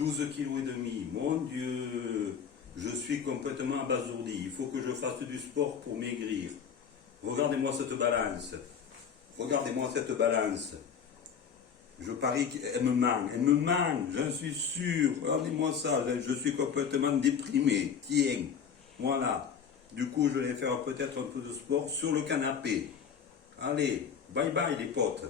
12,5 kg. Mon Dieu, je suis complètement abasourdi. Il faut que je fasse du sport pour maigrir. Regardez-moi cette balance. Regardez-moi cette balance. Je parie qu'elle me manque. Elle me manque, j'en suis sûr. Regardez-moi ça, je suis complètement déprimé. Tiens, voilà. Du coup, je vais faire peut-être un peu de sport sur le canapé. Allez, bye bye les potes.